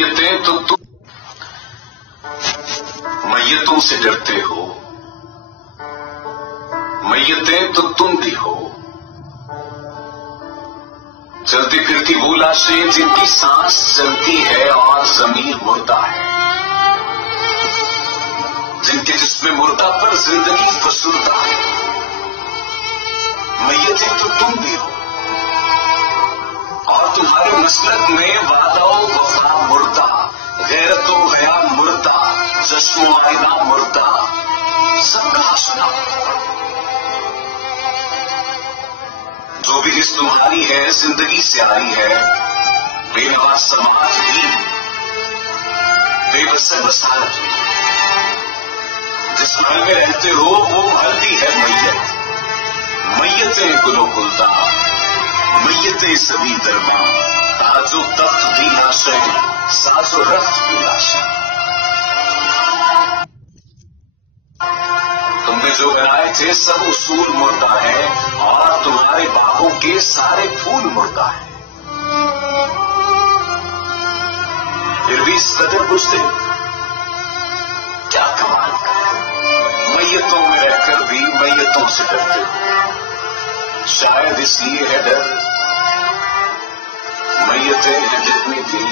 मैयतें तो तुम मैयतों से डरते हो, मैयतें तो तुम भी हो। चलती फिरती वो लाशें जिनकी सांस चलती है और जमीर मुर्दा है, जिनके जिस्म मुर्दा पर जिंदगी फसुर्दा है। मैयतें तो तुम भी हो और तुम्हारे मसलक में वादा वफा मुर्दा, गैरत हया मुर्दा, जश्मो आईना मुर्दा, सबका हंसना। जो भी हिस्स तुम्हारी है जिंदगी से आई है, बेनवा समाज भी, बेबस बसारत भी। जिस महल में रहते हो वो महल भी है मैयत। मैयतें गुलो गुलदा, मैयतें सभी दरबार, ताजो तख्त भी लाशें, साजो रख्त भी लाशें। तुमने जो बनाए थे सब उसूल मुर्दा है और तुम्हारे बागों के सारे फूल मुर्दा है। फिर भी इस कदर गुस्से क्या कमाल कर, मैयतों में रहकर भी मैयतों से डरते हो। शायद इसलिए है डर, मैयतें हैं जितनी थी